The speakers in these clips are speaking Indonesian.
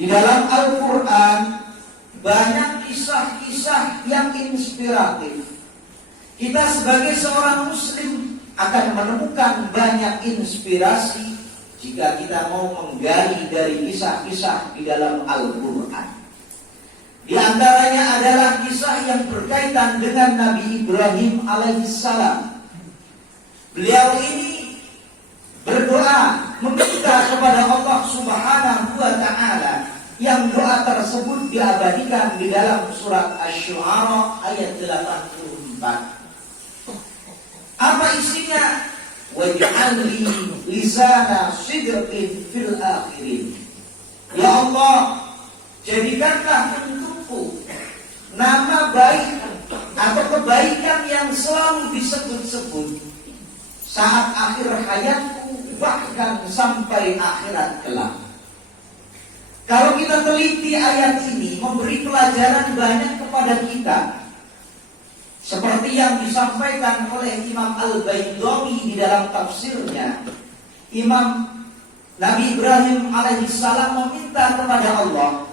Di dalam Al-Quran banyak kisah-kisah yang inspiratif. Kita sebagai seorang muslim akan menemukan banyak inspirasi jika kita mau menggali dari kisah-kisah di dalam Al-Quran. Di antaranya adalah kisah yang berkaitan dengan Nabi Ibrahim alaihissalam. Beliau ini berdoa meminta kepada Allah Subhanahu wa Ta'ala, yang doa tersebut diabadikan di dalam surat Asy-Syu'ara ayat 84. Apa isinya? Waj'al li lisana sidqin fil akhirin. Ya Allah, jadikanlah untukku nama baik atau kebaikan yang selalu disebut-sebut saat akhir hayatku, bahkan sampai akhirat kelak. Kalau kita teliti ayat ini, memberi pelajaran banyak kepada kita. Seperti yang disampaikan oleh Imam Al-Baidawi di dalam tafsirnya, Nabi Ibrahim alaihissalam meminta kepada Allah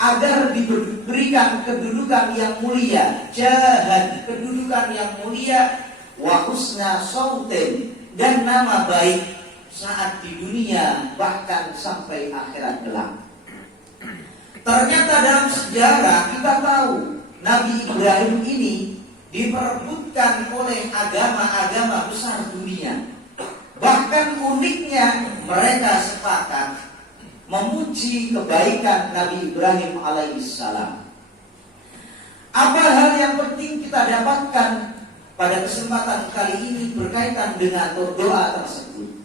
agar diberikan kedudukan yang mulia, jahad, kedudukan yang mulia, wa husna sautin, dan nama baik saat di dunia bahkan sampai akhirat kelak. Ternyata dalam sejarah kita tahu Nabi Ibrahim ini diperebutkan oleh agama-agama besar dunia. Bahkan uniknya mereka sepakat memuji kebaikan Nabi Ibrahim alaihissalam. Apa hal yang penting kita dapatkan pada kesempatan kali ini berkaitan dengan doa tersebut?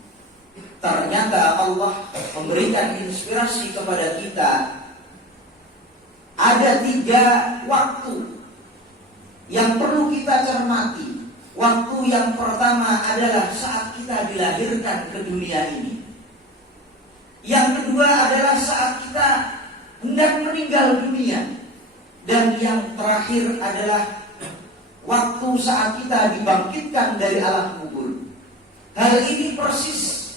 Ternyata Allah memberikan inspirasi kepada kita. Ada 3 waktu yang perlu kita cermati. Waktu yang pertama adalah saat kita dilahirkan ke dunia ini. Yang kedua adalah saat kita hendak meninggal dunia. Dan yang terakhir adalah waktu saat kita dibangkitkan dari alam kubur. Hal ini persis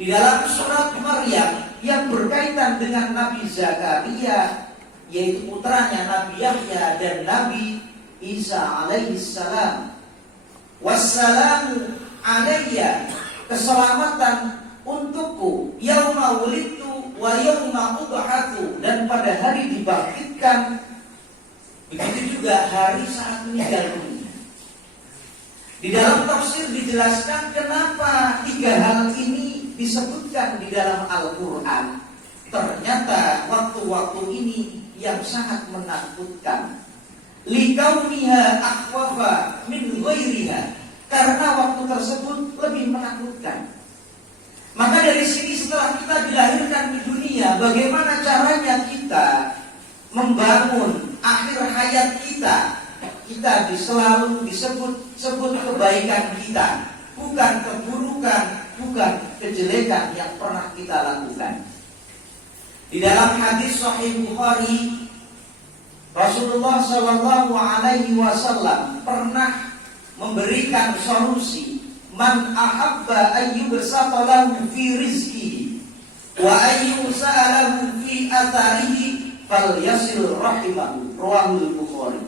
di dalam surat Maryam yang berkaitan dengan Nabi Zakaria, yaitu putranya Nabi Yahya dan Nabi Isa alaihissalam. Wassalamu alayya, keselamatan untukku yauma wulidtu wa yauma ub'atsu, dan pada hari dibangkitkan, begitu juga hari saat meninggal dunia. Di dalam tafsir dijelaskan kenapa 3 hal ini disebutkan di dalam Al-Quran. Ternyata waktu-waktu ini yang sangat menakutkan. Likauniha akhwafa min ghairiha, karena waktu tersebut lebih menakutkan. Maka dari sini setelah kita dilahirkan di dunia, bagaimana caranya kita membangun akhir hayat kita? Kita selalu disebut kebaikan kita, bukan keburukan, bukan kejelekan yang pernah kita lakukan. Di dalam hadis Sahih Bukhari, Rasulullah Shallallahu Alaihi Wasallam pernah memberikan solusi: man ahabba ayyubsata lahu fi rizqihi wa ayyusa'alahu fi atharihi falyasil rahimahu. Rawahul Bukhari.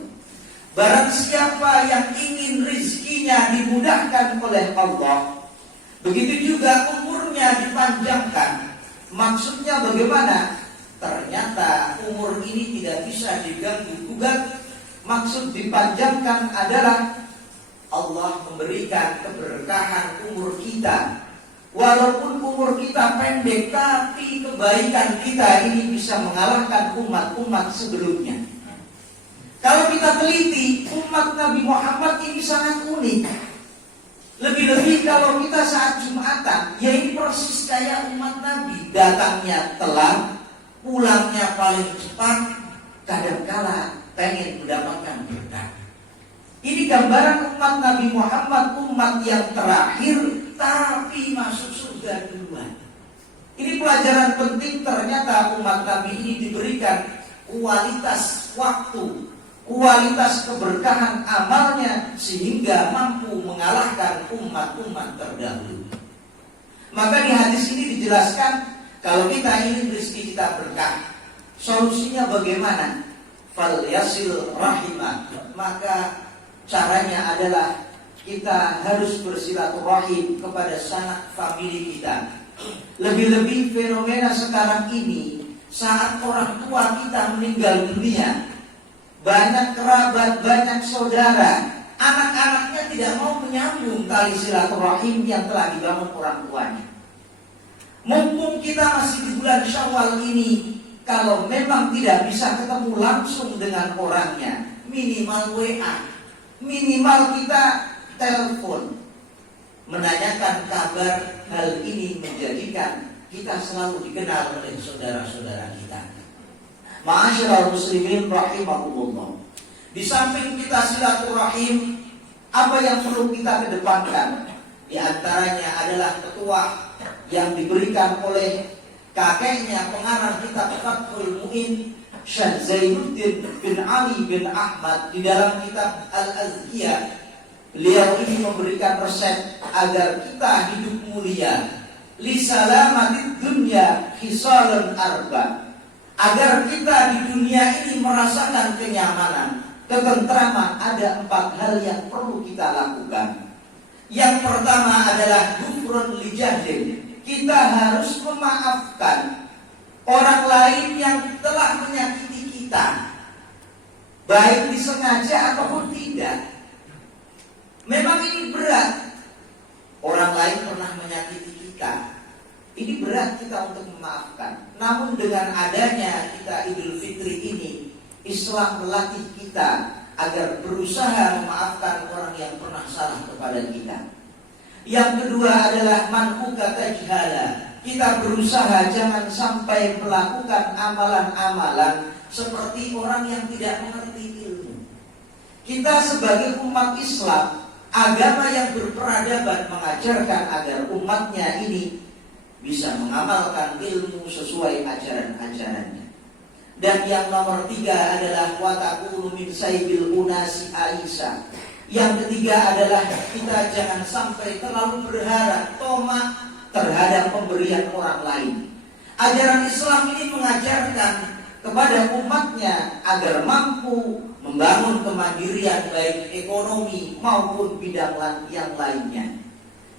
Barang siapa yang ingin rizkinya dimudahkan oleh Allah, begitu juga umurnya dipanjangkan. Maksudnya bagaimana? Ternyata umur ini tidak bisa diganggu-gugat. Maksud dipanjangkan adalah Allah memberikan keberkahan umur kita. Walaupun umur kita pendek, tapi kebaikan kita ini bisa mengalahkan umat-umat sebelumnya. Kalau kita teliti, umat Nabi Muhammad ini sangat unik. Lebih-lebih kalau kita saat Jumatan, ya ini persis kayak umat Nabi. Datangnya telat, pulangnya paling cepat, kadangkala pengen mendapatkan berkah. Ini gambaran umat Nabi Muhammad, umat yang terakhir tapi masuk surga duluan. Ini pelajaran penting, ternyata umat Nabi ini diberikan kualitas waktu, kualitas keberkahan amalnya, sehingga mampu mengalahkan umat-umat terdahulu. Maka di hadis ini dijelaskan, kalau kita ingin rezeki kita berkah, Solusinya bagaimana? Fal yasil rahimah. Maka caranya adalah kita harus bersilaturahim kepada sanak famili kita. Lebih-lebih fenomena sekarang ini, saat orang tua kita meninggal dunia, banyak kerabat, banyak saudara, anak-anaknya tidak mau menyambung tali silaturahim yang telah dibangun orang tuanya. Mumpung kita masih di bulan Syawal ini, kalau memang tidak bisa ketemu langsung dengan orangnya, minimal WA, minimal kita telepon, menanyakan kabar. Hal ini menjadikan kita selalu dikenal oleh saudara-saudara kita. Ma'asyiral muslimin rahimakumullah. Di samping kita silaturahim, apa yang perlu kita kedepankan? Di antaranya adalah ketua yang diberikan oleh kakeknya pengarang kitab Fathul Mu'in, Syekh Zainuddin bin Ali bin Ahmad, di dalam kitab Al-Azkiyah. Beliau ini memberikan resep agar kita hidup mulia. Li salamatid dunya khisalun arba. Agar kita di dunia ini merasakan kenyamanan, ketentraman, ada 4 hal yang perlu kita lakukan. Yang pertama adalah ghufrun li jahlin. Kita harus memaafkan orang lain yang telah menyakiti kita, baik disengaja ataupun tidak. Memang ini berat. Orang lain pernah menyakiti kita. Ini berat kita untuk memaafkan. Namun dengan adanya kita Idul Fitri ini, Islam melatih kita agar berusaha memaafkan orang yang pernah salah kepada kita. Yang kedua adalah man'uka tajhala. Kita berusaha jangan sampai melakukan amalan-amalan seperti orang yang tidak mengerti ilmu. Kita sebagai umat Islam, agama yang berperadaban, mengajarkan agar umatnya ini bisa mengamalkan ilmu sesuai ajaran-ajarannya. Dan yang nomor 3 adalah watakunu min saibil unasi Aisyah. Yang ketiga adalah kita jangan sampai terlalu berharap, tamak terhadap pemberian orang lain. Ajaran Islam ini mengajarkan kepada umatnya agar mampu membangun kemandirian baik ekonomi maupun bidang yang lainnya.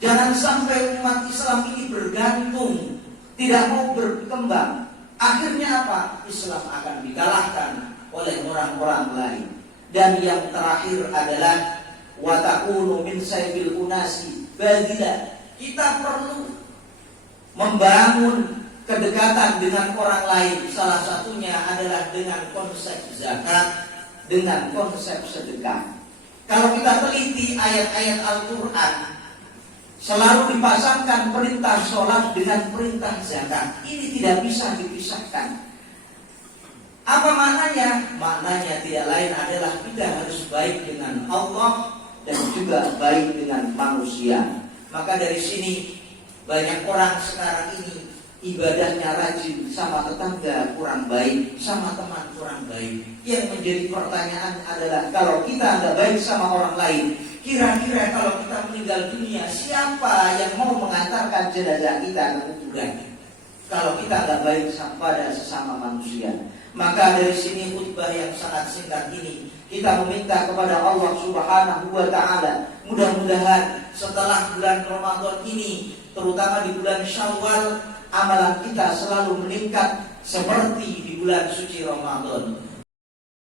Jangan sampai umat Islam ini bergantung, tidak mau berkembang. Akhirnya apa? Islam akan dikalahkan oleh orang-orang lain. Dan yang terakhir adalah watakunu min saibil unasi badila. Kita perlu membangun kedekatan dengan orang lain. Salah satunya adalah dengan konsep zakat, dengan konsep sedekah. Kalau kita teliti ayat-ayat Al-Quran, selalu dipasangkan perintah sholat dengan perintah zakat. Ini tidak bisa dipisahkan. Apa maknanya? Maknanya tidak lain adalah kita harus baik dengan Allah dan juga baik dengan manusia. Maka dari sini banyak orang sekarang ini ibadahnya rajin, sama tetangga kurang baik, sama teman kurang baik. Yang menjadi pertanyaan adalah, kalau kita nggak baik sama orang lain, kira-kira kalau kita meninggal dunia, siapa yang mau mengantarkan jenazah kita ke kuburan? Kalau kita nggak baik pada sesama manusia. Maka dari sini khutbah yang sangat singkat ini, kita meminta kepada Allah Subhanahu wa Ta'ala, mudah-mudahan setelah bulan Ramadan ini, terutama di bulan Syawal, amalan kita selalu meningkat seperti di bulan suci Ramadan.